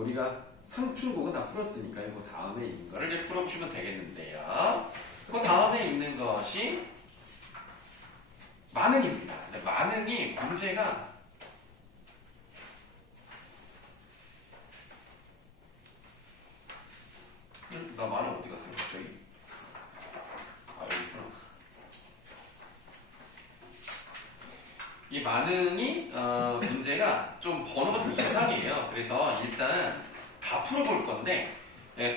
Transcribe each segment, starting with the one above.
우리가 상충곡은 다 풀었으니까 그 다음에 있는 거를 이제 풀어보시면 되겠는데요. 그 다음에 있는 것이 만응입니다. 만응이 문제가 나 만응 어디 갔어요 갑자기? 아 여기 있구나. 이 만응이 문제가 좀 번호가 좀 이상해요. 그래서 일단 다 풀어볼 건데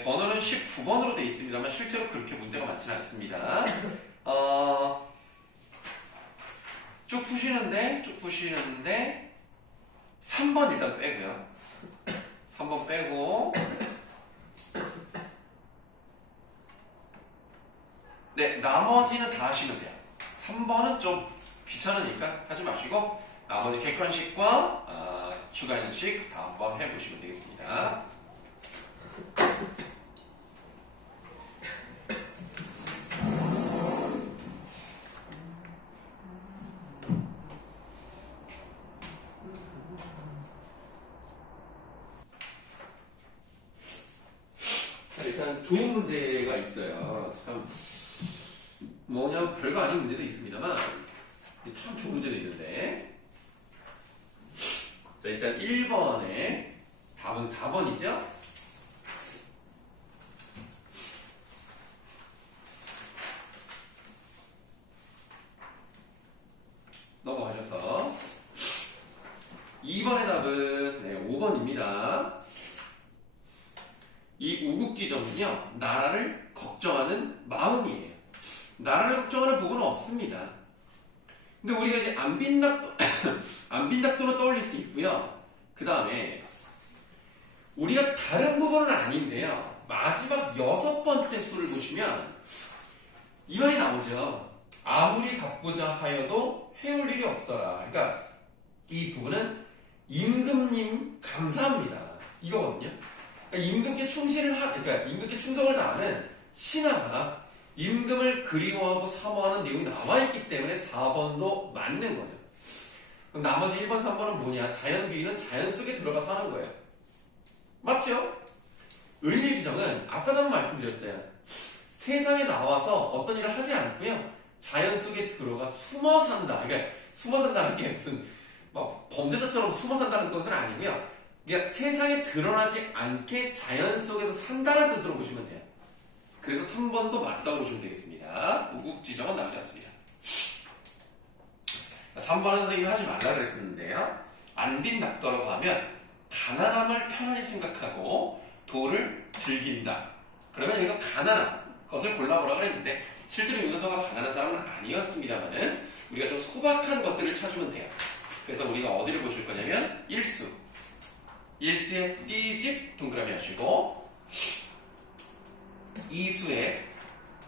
번호는 19번으로 되어 있습니다만 실제로 그렇게 문제가 많지는 않습니다. 쭉 푸시는데 3번 일단 빼고요. 3번 빼고 네 나머지는 다 하시면 돼요. 3번은 좀 귀찮으니까 하지 마시고 나머지 객관식과 주관식 다 한번 해보시면 되겠습니다. 일단 좋은 문제가 있어요. 참 뭐냐 별거 아닌 문제도 있습니다만 참 좋은 문제도 있는데 자 일단 1번에 답은 4번이죠. 넘어가셔서 2번의 답은 5번입니다. 이 우국지정은요 나라를 걱정하는 마음이에요. 나라를 걱정하는 부분은 없습니다. 근데 우리가 이제 안빈닥도는 떠올릴 수 있고요. 그 다음에 우리가 다른 부분은 아닌데요. 마지막 6번째 수를 보시면 이 말이 나오죠. 아무리 갚고자 하여도 해올 일이 없어라. 그러니까 이 부분은 임금님 감사합니다. 이거거든요. 그러니까 임금께 충성을 다하는 신하가 임금을 그리워하고 사모하는 내용이 나와있기 때문에 4번도 맞는 거죠. 그럼 나머지 1번, 3번은 뭐냐? 자연비위는 자연 속에 들어가서 하는 거예요. 맞죠? 을일지정은 아까도 한번 말씀드렸어요. 세상에 나와서 어떤 일을 하지 않고요. 자연 속에 들어가 숨어 산다. 그러니까 숨어 산다는 게 무슨 막 범죄자처럼 숨어 산다는 것은 아니고요. 그러니까 세상에 드러나지 않게 자연 속에서 산다는 뜻으로 보시면 돼요. 그래서 3번도 맞다고 보시면 되겠습니다. 우국지정은 나오지 않습니다. 3번은 선생님이 하지 말라 그랬었는데요. 안빈닥도라고 하면 가난함을 편안히 생각하고 도를 즐긴다. 그러면 여기서 가난한 것을 골라보라 그랬는데 실제로 윤석도가 가난한 사람은 아니었습니다만은 우리가 좀 소박한 것들을 찾으면 돼요. 그래서 우리가 어디를 보실 거냐면 1수의 띠집 동그라미 하시고 2수의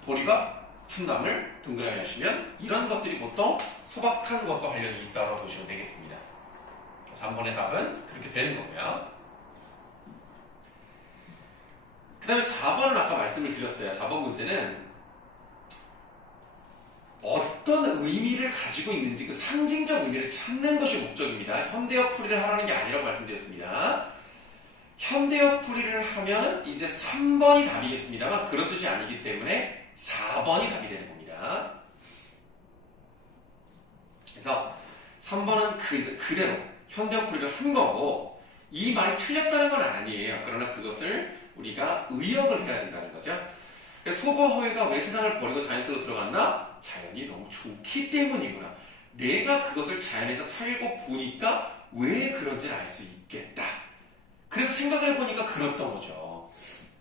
보리밥 푼담을 동그라미 하시면 이런 것들이 보통 소박한 것과 관련이 있다고 보시면 되겠습니다. 3번의 답은 그렇게 되는 거고요. 그 다음에 4번은 아까 말씀을 드렸어요. 4번 문제는 어떤 의미를 가지고 있는지 그 상징적 의미를 찾는 것이 목적입니다. 현대어 풀이를 하라는 게 아니라고 말씀드렸습니다. 현대어 풀이를 하면 이제 3번이 답이겠습니다만 그런 뜻이 아니기 때문에 4번이 답이 되는 겁니다. 그래서 3번은 그대로 현대어 풀이를 한 거고 이 말이 틀렸다는 건 아니에요. 그러나 그것을 우리가 의역을 해야 된다는 거죠. 소거 허위가 왜 세상을 버리고 자연 속으로 들어갔나? 자연이 너무 좋기 때문이구나. 내가 그것을 자연에서 살고 보니까 왜 그런지를 알 수 있겠다. 그래서 생각을 해보니까 그렇던 거죠.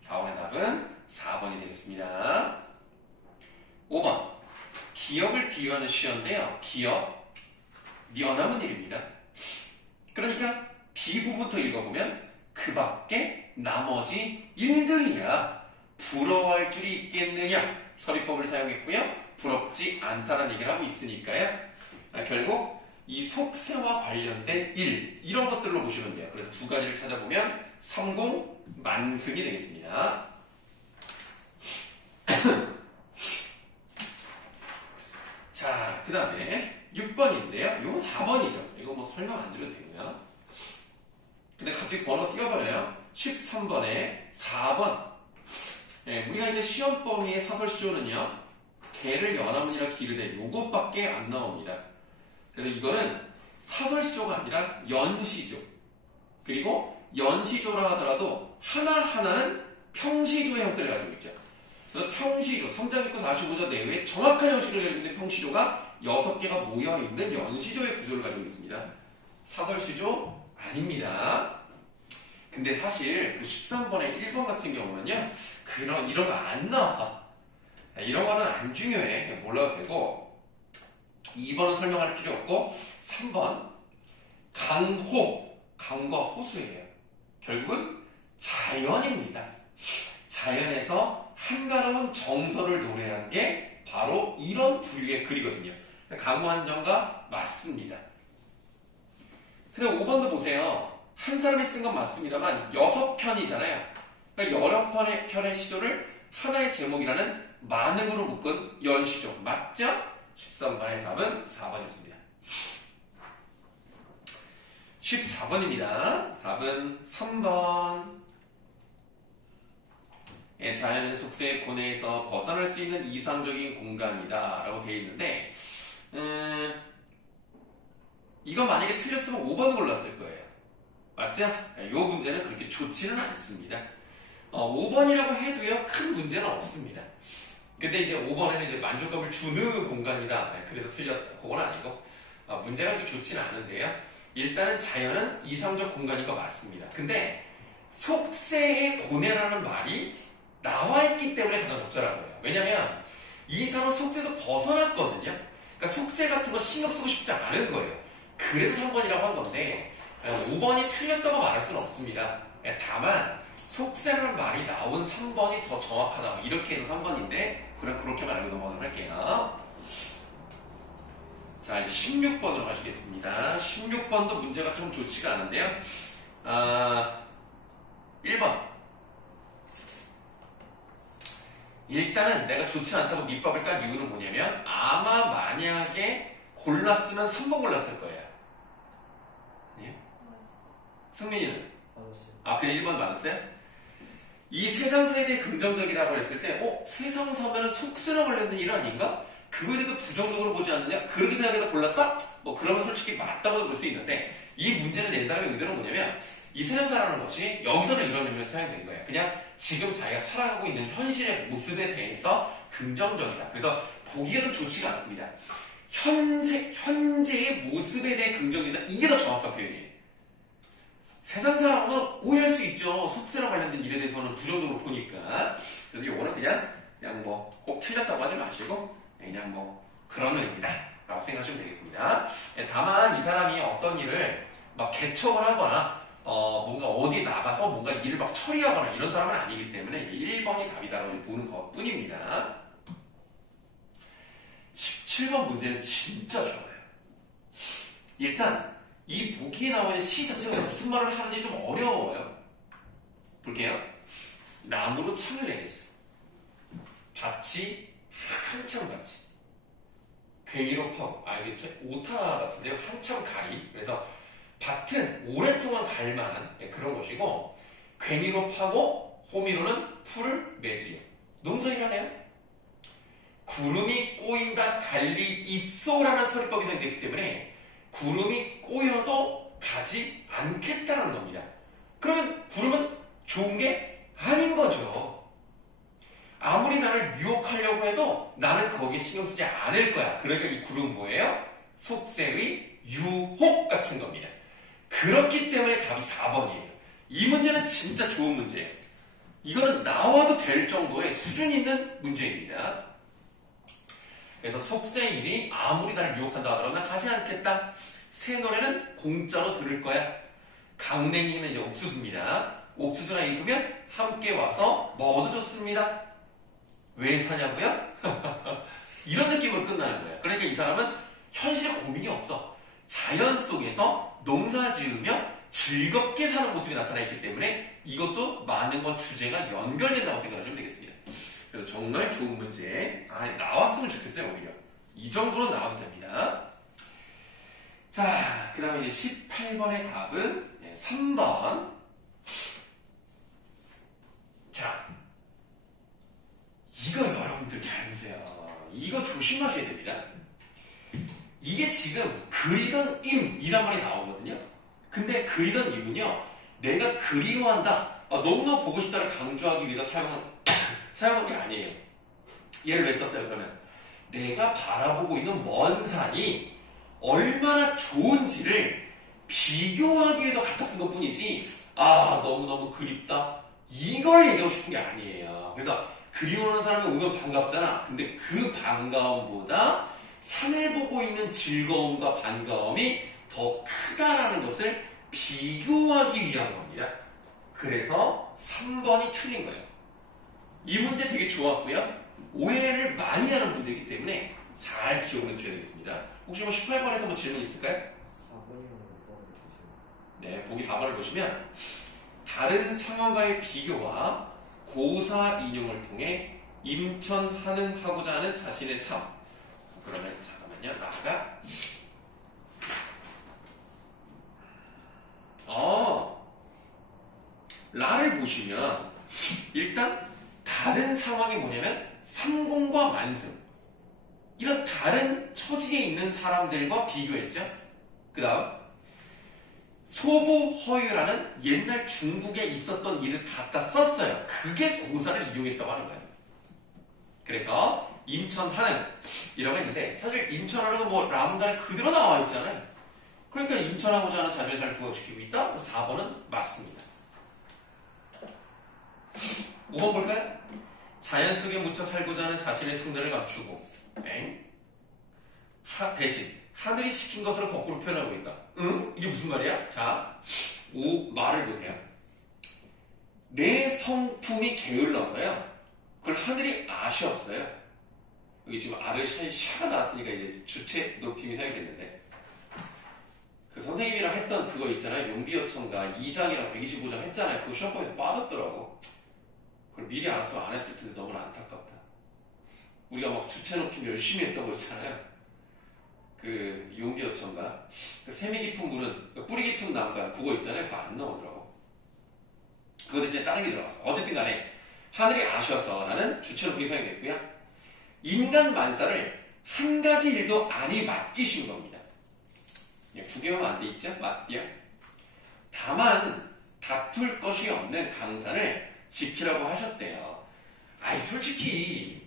4번의 답은 4번이 되겠습니다. 5번 기억을 비유하는 시어인데요. 기억, 면함은 일입니다. 그러니까 비부부터 읽어보면 그 밖에 나머지 일들이야 부러워할 줄이 있겠느냐. 서리법을 사용했고요. 부럽지 않다는 얘기를 하고 있으니까요. 결국 이 속세와 관련된 일 이런 것들로 보시면 돼요. 그래서 두 가지를 찾아보면 30 만승이 되겠습니다. 자, 그 다음에 6번인데요. 이건 4번이죠. 이거 뭐 설명 안 드려도 되고요. 근데 갑자기 번호가 뛰어버려요. 13번에 4번. 예, 우리가 이제 시험 범위의 사설시조는요, 개를 연화문이라 기르되 요것밖에 안 나옵니다. 그래서 이거는 사설시조가 아니라 연시조. 그리고 연시조라 하더라도 하나하나는 평시조의 형태를 가지고 있죠. 그래서 평시조, 3장 있고 45조 내외에 정확한 형식을 가지고 있는 평시조가 6개가 모여있는 연시조의 구조를 가지고 있습니다. 사설시조 아닙니다. 근데 사실 그 13번에 1번 같은 경우는요, 이런 거 안 나와. 이런 거는 안 중요해. 그냥 몰라도 되고, 2번은 설명할 필요 없고, 3번, 강호, 강과 호수예요. 결국은 자연입니다. 자연에서 한가로운 정서를 노래한 게 바로 이런 부류의 글이거든요. 강호한정과 맞습니다. 근데 5번도 보세요. 한 사람이 쓴 건 맞습니다만 6편이잖아요. 그러니까 여러 편의 시조를 하나의 제목이라는 만응으로 묶은 연시조. 맞죠? 13번의 답은 4번이었습니다. 14번입니다. 답은 3번. 예, 자연의 속세의 고뇌에서 벗어날 수 있는 이상적인 공간이다 라고 되어 있는데 이거 만약에 틀렸으면 5번 골랐을 거예요. 맞죠? 이 문제는 그렇게 좋지는 않습니다. 5번이라고 해도요, 큰 문제는 없습니다. 근데 이제 5번에는 이제 만족감을 주는 공간이다. 그래서 틀렸다. 그건 아니고, 문제가 그렇게 좋지는 않은데요. 일단은 자연은 이상적 공간인 거 맞습니다. 근데 속세의 고뇌라는 말이 나와 있기 때문에 가장 적절한 거예요. 왜냐면 이 사람은 속세에서 벗어났거든요. 그러니까 속세 같은 거 신경 쓰고 싶지 않은 거예요. 그래서 3번이라고 한 건데 5번이 틀렸다고 말할 수는 없습니다. 다만 속세라는 말이 나온 3번이 더 정확하다. 이렇게 해서 3번인데 그냥 그렇게만 알고 넘어가도록 할게요. 자, 이제 16번으로 가시겠습니다. 16번도 문제가 좀 좋지가 않은데요. 1번. 일단은 내가 좋지 않다고 밑밥을 깐 이유는 뭐냐면 아마 만약에 골랐으면 3번 골랐을 거예요. 네? 승민이는? 맞았어요. 그냥 1번 맞았어요? 이 세상사에 대해 긍정적이라고 했을 때 세상사면 속쓰러 걸렸는 일 아닌가? 그거에 대해서 부정적으로 보지 않느냐? 그렇게 생각해서 골랐다? 그러면 솔직히 맞다고 볼 수 있는데 이 문제는 낸 사람의 의도는 뭐냐면 이 세상사라는 것이 여기서는 이런 의미로 사용된 거예요. 그냥 지금 자기가 살아가고 있는 현실의 모습에 대해서 긍정적이다. 그래서 보기가 좀 좋지가 않습니다. 현재의 모습에 대해 긍정이다. 이게 더 정확한 표현이에요. 세상 사람은 오해할 수 있죠. 속세랑 관련된 일에 대해서는 부정적으로 보니까. 그래서 요거는 그냥 꼭 틀렸다고 하지 마시고 그냥 그런 의미다 라고 생각하시면 되겠습니다. 다만 이 사람이 어떤 일을 막 개척을 하거나 뭔가 어디 나가서 뭔가 일을 막 처리하거나 이런 사람은 아니기 때문에 1번이 답이다라고 보는 것 뿐입니다. 17번 문제는 진짜 좋아요. 일단 이 보기에 나오는 시 자체가 무슨 말을 하는지 좀 어려워요. 볼게요. 나무로 창을 내겠어. 밭이 한참 같이. 괭이로 파고. 이게 오타 같은데요. 한참 가리. 그래서 밭은 오랫동안 갈만한 그런 곳이고 괭이로 파고 호미로는 풀을 매지요. 농사일 하네요. 구름이 꼬인다 갈리 있소라는 서리법이 생겼기 때문에 구름이 꼬여도 가지 않겠다는 겁니다. 그러면 구름은 좋은 게 아닌 거죠. 아무리 나를 유혹하려고 해도 나는 거기에 신경 쓰지 않을 거야. 그러니까 이 구름은 뭐예요? 속세의 유혹 같은 겁니다. 그렇기 때문에 답이 4번이에요. 이 문제는 진짜 좋은 문제예요. 이거는 나와도 될 정도의 수준 있는 문제입니다. 그래서 속세일이 아무리 나를 유혹한다 하더라도 난 가지 않겠다. 새 노래는 공짜로 들을 거야. 강냉이는 이제 옥수수입니다. 옥수수가 익으면 함께 와서 먹어도 좋습니다. 왜 사냐고요? 이런 느낌으로 끝나는 거예요. 그러니까 이 사람은 현실에 고민이 없어. 자연 속에서 농사 지으며 즐겁게 사는 모습이 나타나 있기 때문에 이것도 많은 것 주제가 연결된다고 생각하시면 되겠습니다. 그래서 정말 좋은 문제. 나왔으면 좋겠어요, 오히려. 이 정도는 나와도 됩니다. 자, 그 다음에 이제 18번의 답은 3번. 지금 그리던 임이란 말이 나오거든요. 근데 그리던 임은요, 내가 그리워한다, 너무너무 보고 싶다를 강조하기 위해서 사용한 게 아니에요. 얘를 왜 썼어요, 그러면? 내가 바라보고 있는 먼 산이 얼마나 좋은지를 비교하기 위해서 갖다 쓴 것 뿐이지, 너무너무 그립다, 이걸 얘기하고 싶은 게 아니에요. 그래서 그리워하는 사람이 오면 반갑잖아. 근데 그 반가움보다 산을 보고 있는 즐거움과 반가움이 더 크다라는 것을 비교하기 위한 겁니다. 그래서 3번이 틀린 거예요. 이 문제 되게 좋았고요. 오해를 많이 하는 문제이기 때문에 잘 기억을 해주셔야 되겠습니다. 혹시 18번에서 뭐 질문 있을까요? 4번이랑 6번을 보시면. 네, 보기 4번을 보시면 다른 상황과의 비교와 고사 인용을 통해 임천하는 하고자 하는 자신의 삶. 그러면 잠깐만요. 나가. 라를 보시면 일단 다른 상황이 뭐냐면 상공과 만승, 이런 다른 처지에 있는 사람들과 비교했죠. 그 다음 소부허유라는 옛날 중국에 있었던 일을 갖다 썼어요. 그게 고사를 이용했다고 하는 거예요. 그래서 임천하는 이라고 했는데, 사실 임천하는 건 뭐 라문단에 그대로 나와 있잖아요. 그러니까 임천하고자 하는 자신을 잘 부각시키고 있다. 4번은 맞습니다. 5번 볼까요? 자연 속에 묻혀 살고자 하는 자신의 성대를 감추고 대신 하늘이 시킨 것으로 거꾸로 표현하고 있다. 응? 이게 무슨 말이야? 자, 말을 보세요. 내 성품이 게을러서요, 그걸 하늘이 아쉬웠어요. 여기 지금 아를 샤가 나왔으니까 이제 주체 높임이 생각했는데, 그 선생님이랑 했던 그거 있잖아요. 용비어천가 2장이랑 125장 했잖아요. 그거 시험범에서 빠졌더라고. 그걸 미리 알았으면 안 했을 텐데 너무 안타깝다. 우리가 막 주체 높임 열심히 했던 거 있잖아요. 그 용비어천가 그 세미 깊은 물은 뿌리 깊은 나무가 그거 있잖아요. 그거 안 나오더라고. 그거 대신에 다른 게 들어갔어. 어쨌든 간에 하늘이 아쉬워서 라는 주체 높임이 생각됐고요. 인간 만사를 한 가지 일도 아니 맡기신 겁니다. 구경하면 안 돼 있죠? 맞디야. 다만 다툴 것이 없는 강산을 지키라고 하셨대요. 솔직히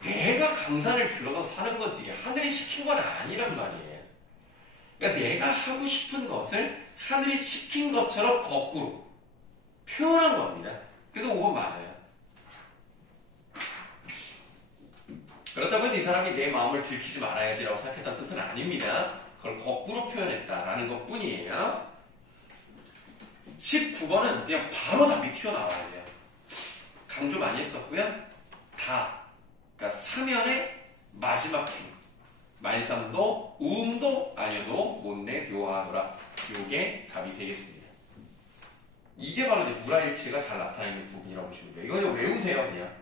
내가 강산을 들어가서 사는 거지 하늘이 시킨 건 아니란 말이에요. 그러니까 내가 하고 싶은 것을 하늘이 시킨 것처럼 거꾸로 표현한 겁니다. 그래서 5번 맞아요. 그렇다고 해서 이 사람이 내 마음을 들키지 말아야지라고 생각했던 뜻은 아닙니다. 그걸 거꾸로 표현했다라는 것 뿐이에요. 19번은 그냥 바로 답이 튀어나와야 돼요. 강조 많이 했었고요. 그러니까 사면의 마지막 행. 말삼도 우음도 아니어도 못내 묘하노라. 이게 답이 되겠습니다. 이게 바로 이제 무라일체가 잘 나타나는 부분이라고 보시면 돼요. 이거 좀 외우세요, 그냥.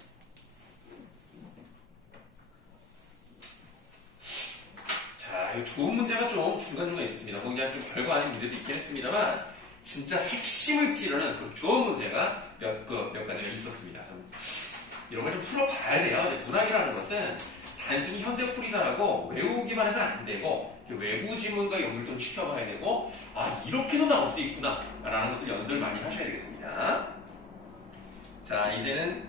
자, 이거 좋은 문제가 좀 중간중간 있습니다. 뭐 그냥 좀 별거 아닌 문제도 있긴 했습니다만, 진짜 핵심을 찌르는 그 좋은 문제가 몇 가지가 있었습니다. 이런 걸 좀 풀어봐야 돼요. 문학이라는 것은 단순히 현대풀이자라고 외우기만 해서는 안 되고, 외부 지문과 연결 좀 시켜봐야 되고, 이렇게도 나올 수 있구나 라는 것을 연습을 많이 하셔야 되겠습니다. 자, 이제는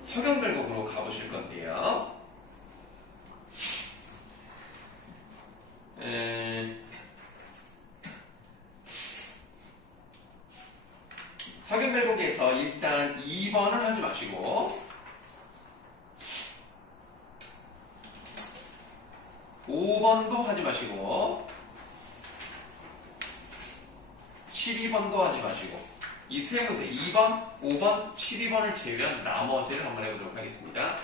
서경별곡으로 가보실 건데요. 서경별곡에서 일단 2번을 하지 마시고 5번도 하지 마시고 12번도 하지 마시고 이 세 문제 2번, 5번, 12번을 제외한 나머지를 한번 해보도록 하겠습니다.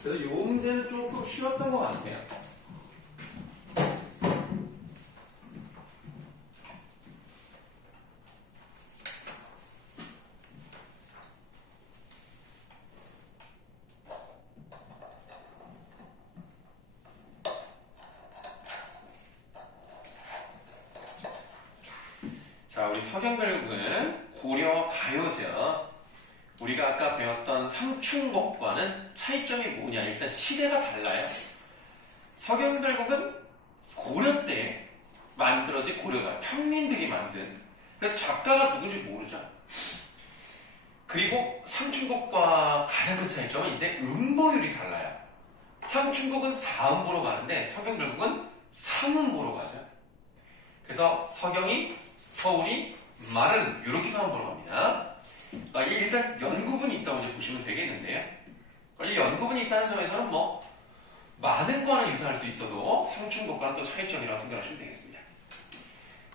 그래서 이 문제는 조금 쉬웠던 것 같아요. 우리 서경별국은 고려 가요죠. 우리가 아까 배웠던 상충곡과는 차이점이 뭐냐? 일단 시대가 달라요. 서경별국은 고려 때 만들어진 고려가 평민들이 만든, 그래서 작가가 누군지 모르죠. 그리고 상충곡과 가장 큰 차이점은 이제 음보율이 달라요. 상충곡은 4음보로 가는데 서경별국은 3음보로 가죠. 그래서 서경이, 서울이, 말은 이렇게 3음보로 갑니다. 이게 일단 연구분이 있다고 이제 보시면 되겠는데요. 이 연구분이 있다는 점에서는 뭐 많은 거는 유사할 수 있어도 상충곡과는 또 차이점이라고 생각하시면 되겠습니다.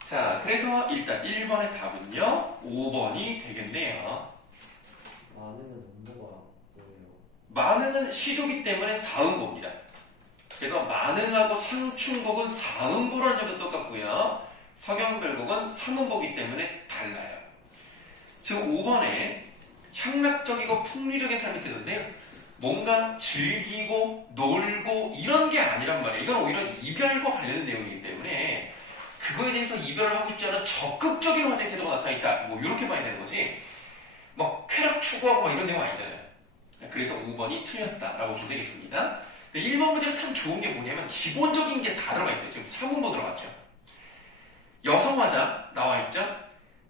자, 그래서 일단 1번의 답은요 5번이 되겠네요. 만행은 음보가 뭐예요? 만행은 시조기 때문에 4음보입니다. 그래서 만행하고 상충곡은 4음보라는 점도 똑같고요. 서경별곡은 3음보이기 때문에 달라요. 지금 5번에 향락적이고 풍류적인 삶이 되는데요. 뭔가 즐기고 놀고 이런 게 아니란 말이에요. 이건 오히려 이별과 관련된 내용이기 때문에 그거에 대해서 이별을 하고 싶지 않은 적극적인 화제 태도가 나타나있다. 뭐 이렇게 봐야 되는 거지. 막 쾌락 추구하고 막 이런 내용 아니잖아요. 그래서 5번이 틀렸다라고 보시면 되겠습니다. 1번 문제가 참 좋은 게 뭐냐면 기본적인 게 다 들어가 있어요. 지금 3음보 들어갔죠. 여성화자 나와 있죠.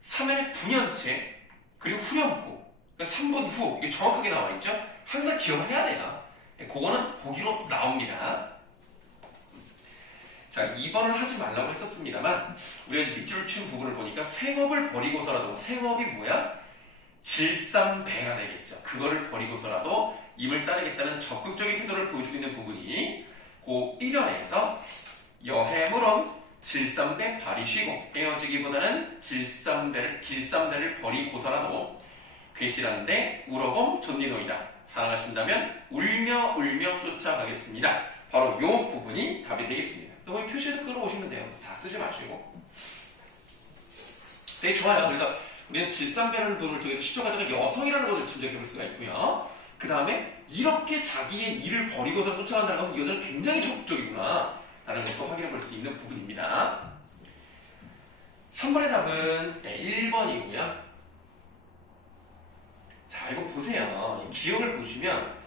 3회 분연체 그리고 후렴구 3분 후 이게 정확하게 나와 있죠. 항상 기억을 해야 돼요. 그거는 보기로 나옵니다. 자, 2번을 하지 말라고 했었습니다만 우리가 밑줄 친 부분을 보니까 생업을 버리고서라도, 생업이 뭐야? 질삼배가 되겠죠. 그거를 버리고서라도 임을 따르겠다는 적극적인 태도를 보여주고 있는 부분이 그 1연에서 여해물론 질삼배 발이쉬고 깨어지기보다는 길삼배를 버리고서라도 괴실한데 울어봄 존니노이다. 사랑하신다면 울며 쫓아가겠습니다. 바로 이 부분이 답이 되겠습니다. 또 거기 표시해서 끌어오시면 돼요. 다 쓰지 마시고. 되게 좋아요. 그래서 우리는 질삼배라는 분을 통해서 시조가자가 여성이라는 것을 짐작해 볼 수가 있고요. 그 다음에 이렇게 자기의 일을 버리고서 쫓아간다는 것은 이 여자는 굉장히 적극적이구나 라는 것도 확인해 볼 수 있는 부분입니다. 3번의 답은 1번이고요. 자, 이거 보세요. 기억을 보시면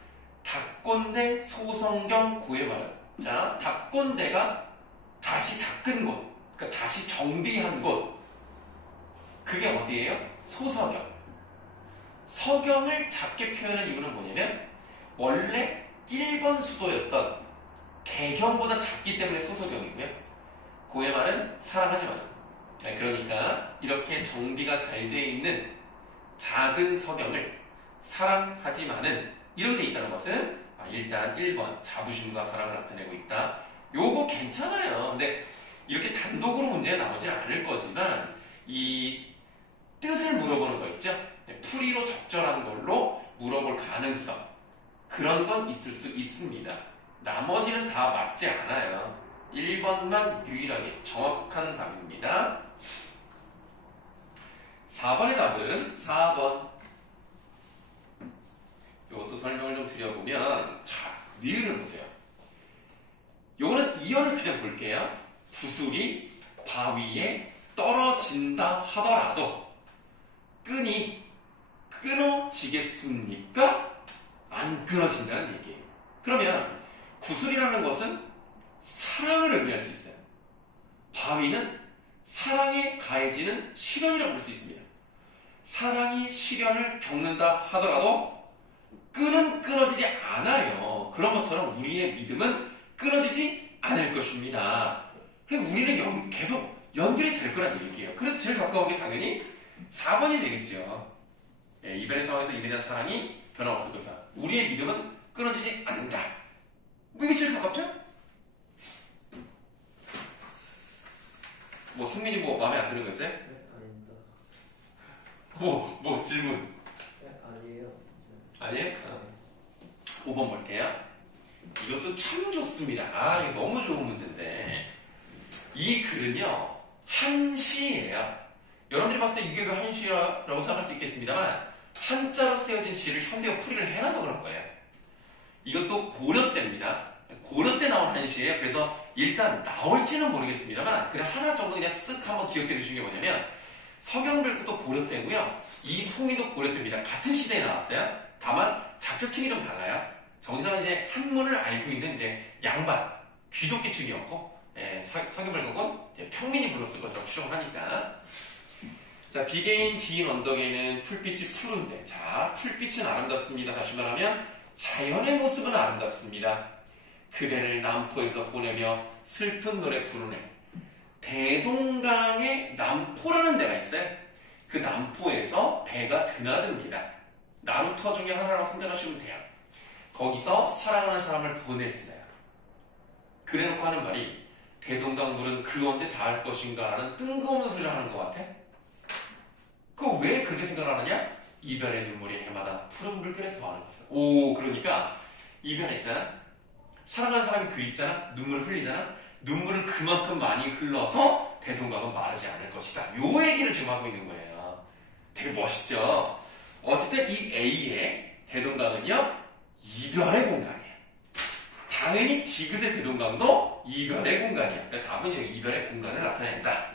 닭꼰대, 소성경, 고해마을. 자, 닭꼰대가 다시 닦은 곳, 그러니까 다시 정비한 곳. 그게 어디예요? 소서경. 서경을 작게 표현한 이유는 뭐냐면 원래 1번 수도였던 개경보다 작기 때문에 소서경이고요. 고해마을은 사랑하지만. 그러니까 이렇게 정비가 잘 돼 있는 작은 서경을 사랑하지만은 이렇게 돼 있다는 것은 일단 1번 자부심과 사랑을 나타내고 있다. 요거 괜찮아요. 근데 이렇게 단독으로 문제가 나오지 않을 거지만 이 뜻을 물어보는 거 있죠? 풀이로 적절한 걸로 물어볼 가능성, 그런 건 있을 수 있습니다. 나머지는 다 맞지 않아요. 1번만 유일하게 정확한 답입니다. 4번의 답은 4번. 이것도 설명을 좀 드려보면, 자, 니은을 보세요. 요거는 이어를 그냥 볼게요. 구슬이 바위에 떨어진다 하더라도 끈이 끊어지겠습니까? 안 끊어진다는 얘기예요. 그러면 구슬이라는 것은 사랑을 의미할 수 있어요. 바위는 사랑에 가해지는 시련이라고 볼 수 있습니다. 사랑이 시련을 겪는다 하더라도 끈은 끊어지지 않아요. 그런 것처럼 우리의 믿음은 끊어지지 않을 것입니다. 그래서 우리는 계속 연결이 될 거란 얘기예요. 그래서 제일 가까운 게 당연히 4번이 되겠죠. 이별의 상황에서 이에 대한 사랑이 변함없을 것이다. 우리의 믿음은 끊어지지 않는다. 이게 제일 가깝죠? 뭐 승민이 뭐 마음에 안 드는 거 있어요? 네, 아닙니다. 뭐 질문? 네, 아니에요. 아니에요? 5번 볼게요. 이것도 참 좋습니다. 이거 너무 좋은 문제인데 이 글은요 한시예요. 여러분들이 봤을 때 이게 왜 한시라고 생각할 수 있겠습니다만 한자로 쓰여진 시를 현대어 풀이를 해놔서 그럴 거예요. 이것도 고려 때입니다. 고려 때 나온 한시예요. 그래서 일단 나올지는 모르겠습니다만 그냥 하나 정도 그냥 쓱 한번 기억해 두시는 게 뭐냐면 서경별구도 고려때고요. 이송이도 고려때입니다. 같은 시대에 나왔어요. 다만 작조층이 좀 달라요. 정상은 이제 한문을 알고 있는 이제 양반, 귀족 계층이었고, 서경별국은 이제 평민이 불렀을 것이라고 추정을 하니까. 자, 비개인 긴 언덕에는 풀빛이 푸른데, 자, 풀빛은 아름답습니다. 다시 말하면 자연의 모습은 아름답습니다. 그대를 남포에서 보내며 슬픈 노래 부르네. 대동강에 남포라는 데가 있어요. 그 남포에서 배가 드나듭니다. 나루터 중에 하나라고 생각하시면 돼요. 거기서 사랑하는 사람을 보냈어요. 그래놓고 하는 말이 대동강 물은 그 언제 닿을 것인가 라는 뜬금없는 소리를 하는 것 같아. 그거 왜 그렇게 생각을 하느냐? 이별의 눈물이 해마다 푸른 물결에 더하는 것이다. 오, 그러니까 이별에 있잖아. 사랑하는 사람이 그립잖아. 눈물을 흘리잖아. 눈물을 그만큼 많이 흘러서 대동강은 마르지 않을 것이다. 요 얘기를 지금 하고 있는 거예요. 되게 멋있죠? 어쨌든 이 A의 대동강은요, 이별의 공간이에요. 당연히 디귿의 대동강도 이별의 공간이야. 그러니까 답은 이별의 공간을 나타낸다.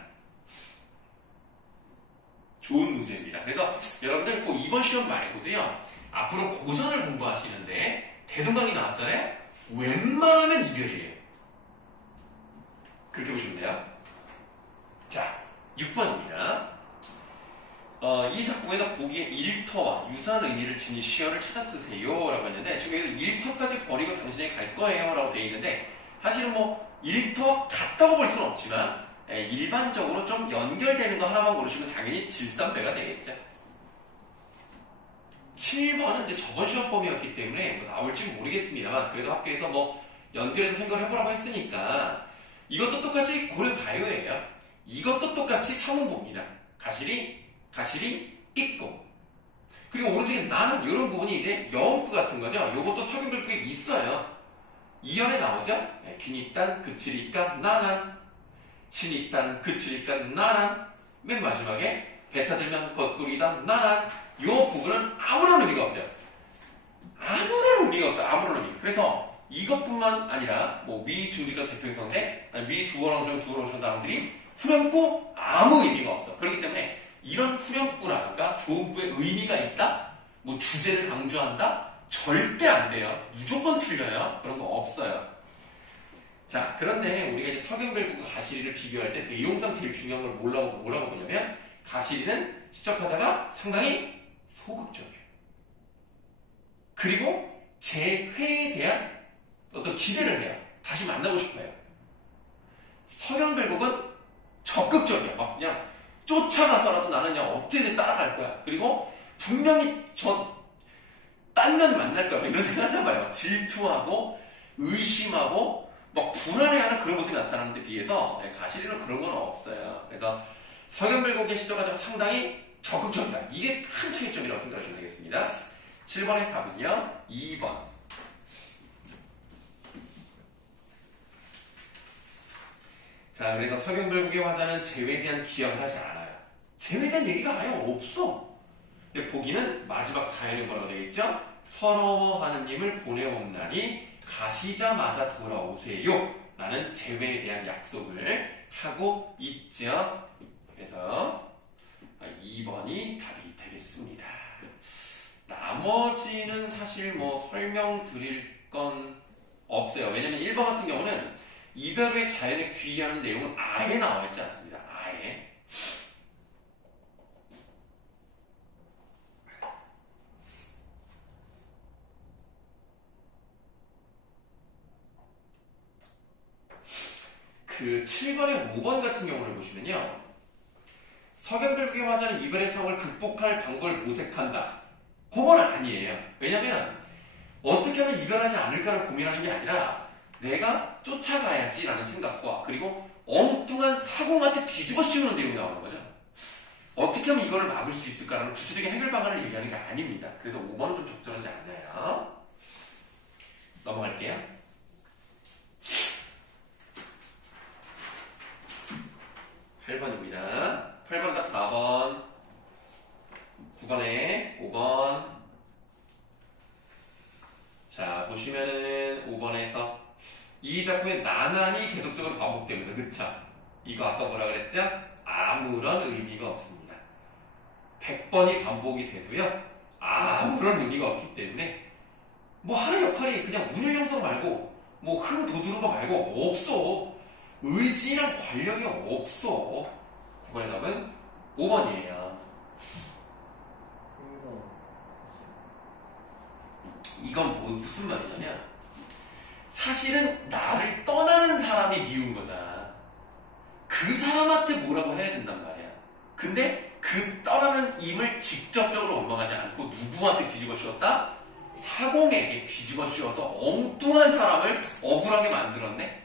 좋은 문제입니다. 그래서 여러분들 그 이번 시험 말고도요, 앞으로 고전을 공부하시는데 대동강이 나왔잖아요? 웬만하면 이별이에요. 그렇게 보시면 돼요. 자, 6번입니다. 이 작품에서 보기에 일터와 유사한 의미를 지닌 시어를 찾아 쓰세요 라고 했는데, 지금 여기서 일터까지 버리고 당신에게 갈 거예요 라고 되어 있는데, 사실은 뭐 일터 같다고 볼 수는 없지만 일반적으로 좀 연결되는 거 하나만 고르시면 당연히 질산배가 되겠죠. 7번은 이제 저번 시험범위였기 때문에 뭐 나올지 모르겠습니다만, 그래도 학교에서 뭐 연결해서 생각을 해보라고 했으니까 이것도 똑같이 고려가요예요. 이것도 똑같이 상응봅니다. 가실이 있고, 그리고 오른쪽에 나는 이런 부분이 이제 여음구 같은 거죠. 이것도 서경별구에 있어요. 2연에 나오죠. 기니딴 그치리까 나난, 신이딴 그치리까 나난, 맨 마지막에 뱉어들면 겉구리다 나난. 이 부분은 아무런 의미가 없어요. 아무런 의미가 없어요. 아무런 의미. 그래서 이것뿐만 아니라 뭐 위 중지가 대표성인데 위 두어랑정 단어들이 후렴구 아무 의미가 없어. 그렇기 때문에 이런 후렴구라든가 조음구에 의미가 있다? 뭐 주제를 강조한다? 절대 안 돼요. 무조건 틀려요. 그런 거 없어요. 자, 그런데 우리가 이제 서경별구과 가시리를 비교할 때 내용상 제일 중요한 걸 뭐라고 보냐면, 가시리는 시적하자가 상당히 소극적이에요. 그리고 제 회에 대한 어떤 기대를 해요. 다시 만나고 싶어요. 서경별국은 적극적이야. 막 그냥 쫓아가서라도 나는 그냥 어떻게든 따라갈 거야. 그리고 분명히 딴 년 만날 거야. 이런 생각을 해봐요. 질투하고 의심하고 막 불안해하는 그런 모습이 나타나는데 비해서 가시리는 그런 건 없어요. 그래서 서경별국의 시적하자가 상당히 적극적이다. 이게 큰 차이점이라고 생각하시면 되겠습니다. 7번의 답은요, 2번. 자, 그래서 서경별국의 화자는 재회에 대한 기억을 하지 않아요. 재회에 대한 얘기가 아예 없어. 근데 보기는 마지막 사연에 뭐라고 되어 있죠? 서러워하는 님을 보내옵나니 가시자마자 돌아오세요 라는 재회에 대한 약속을 하고 있죠. 그래서 2번이 답이 되겠습니다. 나머지는 사실 뭐 설명드릴 건 없어요. 왜냐면 1번 같은 경우는 이별 후에 자연에 귀의하는 내용은 아예 나와 있지 않습니다. 아예. 그 7번에 5번 같은 경우를 보시면요. 서경별국의 화자는 이별의 상을 극복할 방법을 모색한다. 그건 아니에요. 왜냐면 어떻게 하면 이별하지 않을까를 고민하는 게 아니라 내가 쫓아가야지라는 생각과, 그리고 엉뚱한 사고한테 뒤집어 씌우는 내용이 나오는 거죠. 어떻게 하면 이거를 막을 수 있을까라는 구체적인 해결 방안을 얘기하는 게 아닙니다. 그래서 5번은 좀 적절하지 않아요. 넘어갈게요. 8번입니다. 8번 답 4번, 9번에 5번. 자, 보시면은 5번에서 이 작품의 나난이 계속적으로 반복됩니다. 그쵸? 이거 아까 뭐라 그랬죠? 아무런 의미가 없습니다. 100번이 반복이 돼도요, 아무런 의미가 없기 때문에, 뭐 하는 역할이 그냥 운율 형성 말고, 뭐 흥 돋우는 거 말고 없어. 의지랑 관련이 없어. 9번의 답은 5번이에요. 이건 무슨 말이냐면, 사실은 나를 떠나는 사람이 미운 거잖아. 그 사람한테 뭐라고 해야 된단 말이야. 근데 그 떠나는 임을 직접적으로 원망하지 않고 누구한테 뒤집어 씌웠다? 사공에게 뒤집어 씌워서 엉뚱한 사람을 억울하게 만들었네?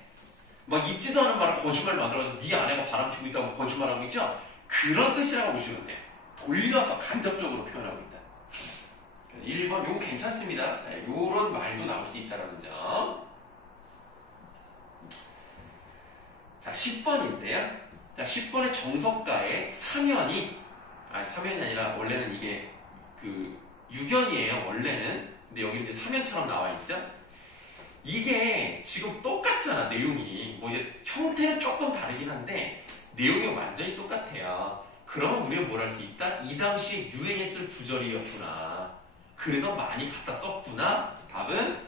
막 있지도 않은 말을 거짓말 만들어서 네 아내가 바람 피고 있다고 거짓말하고 있죠? 그런 뜻이라고 보시면 돼. 돌려서 간접적으로 표현하고 있다. 1번 요거 괜찮습니다. 요런 말도 나올 수 있다는 점. 자, 10번인데요. 자, 10번의 정석가의 사면이 아니라 원래는 이게 그 유견이에요. 원래는. 근데 여기 이제 사면처럼 나와 있죠. 이게 지금 똑같잖아, 내용이. 뭐 이제 형태는 조금 다르긴 한데 내용이 완전히 똑같아요. 그러면 우리는 뭘 할 수 있다? 이 당시에 유행했을 구절이었구나. 그래서 많이 갖다 썼구나. 답은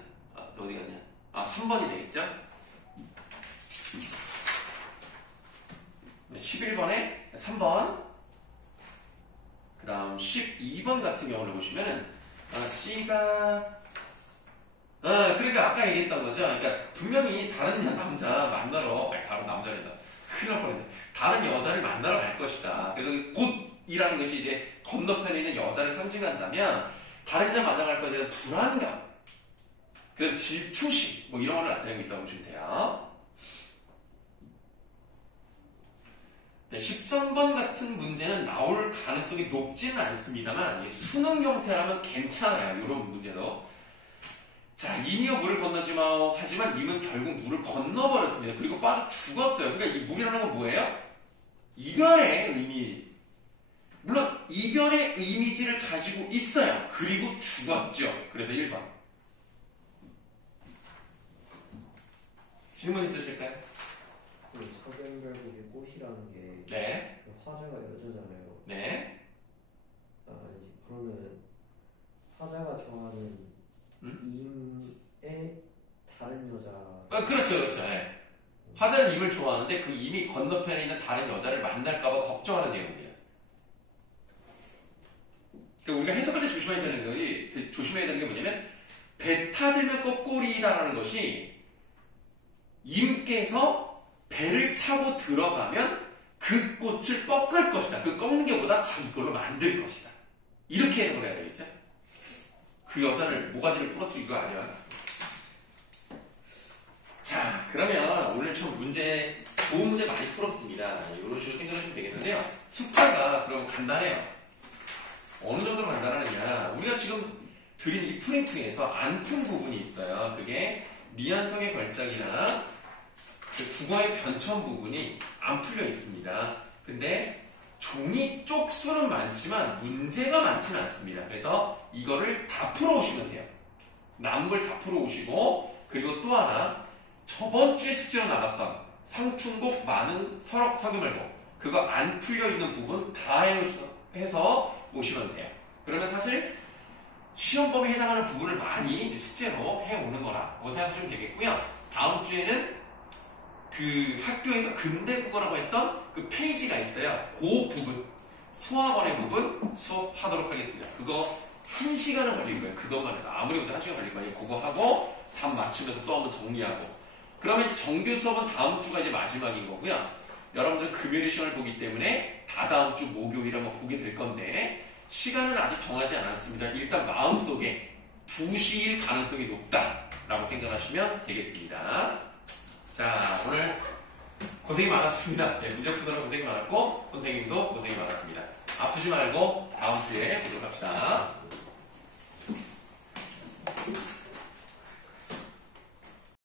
어디 갔냐? 3번이 되겠죠? 11번에 3번. 그 다음 12번 같은 경우를 보시면은 C가 그러니까 아까 얘기했던 거죠. 그러니까 분명히 다른 남자 만나러 다른 남자랜다. 큰일 날 뻔했네. 다른 여자를 만나러 갈 것이다. 그래서 곧이라는 것이 이제 건너편에 있는 여자를 상징한다면 다른 여자 만나러 갈 거에 대한 불안감, 그 질투심 뭐 이런 걸 나타내고 있다고 보시면 돼요. 네, 13번 같은 문제는 나올 가능성이 높지는 않습니다만 수능 형태라면 괜찮아요. 이런 문제도. 자, 임이여 물을 건너지 마. 하지만 임은 결국 물을 건너버렸습니다. 그리고 빠져 죽었어요. 그러니까 이 물이라는 건 뭐예요? 이별의 의미. 물론 이별의 이미지를 가지고 있어요. 그리고 죽었죠. 그래서 1번. 질문 있으실까요? 서경별국의 꽃이라는 게 네. 화자가 여자잖아요. 네. 그러면 화자가 좋아하는 임의 다른 여자. 그렇죠. 네. 화자는 임을 좋아하는데 그 임이 건너편에 있는 다른 여자를 만날까봐 걱정하는 내용입니다. 그러니까 우리가 해석할 때 조심해야 되는 게 뭐냐면 배 타들면 거꾸리다라는 것이 임께서 배를 타고 들어가면 그 꽃을 꺾을 것이다. 그 꺾는 게 보다 자기 걸로 만들 것이다. 이렇게 해석을 해야 되겠죠? 그 여자를 모가지를 부러뜨리고 아니야. 자, 그러면 오늘 참 좋은 문제 많이 풀었습니다. 이런 식으로 생각하시면 되겠는데요. 숫자가 그럼 간단해요. 어느 정도로 간단하느냐. 우리가 지금 드린 이 프린팅에서 안 푼 부분이 있어요. 그게 미완성의 걸작이나 그 국어의 변천 부분이 안 풀려 있습니다. 근데 종이 쪽수는 많지만 문제가 많지는 않습니다. 그래서 이거를 다 풀어오시면 돼요. 남은 걸 다 풀어오시고, 그리고 또 하나 저번 주에 숙제로 나갔던 상충곡, 만응, 설억, 서기말곡 그거 안 풀려 있는 부분 다 해서 오시면 돼요. 그러면 사실 시험 범위에 해당하는 부분을 많이 숙제로 해오는 거라고 생각하시면 되겠고요. 다음 주에는 그 학교에서 근대 국어라고 했던 그 페이지가 있어요. 그 부분, 수학원의 부분 수업하도록 하겠습니다. 그거 1시간은 걸릴 거예요. 그것만 해도 아무리 해도 1시간 걸릴 거예요. 그거 하고 답 맞추면서 또 한번 정리하고. 그러면 정규 수업은 다음 주가 이제 마지막인 거고요. 여러분들 금요일 시험을 보기 때문에 다다음 주 목요일 한번 보게 될 건데 시간은 아직 정하지 않았습니다. 일단 마음속에 2시일 가능성이 높다라고 생각하시면 되겠습니다. 자, 오늘 고생이 많았습니다. 네, 문제 푸느라 고생이 많았고 선생님도 고생이 많았습니다. 아프지 말고 다음 주에 보도록 합시다.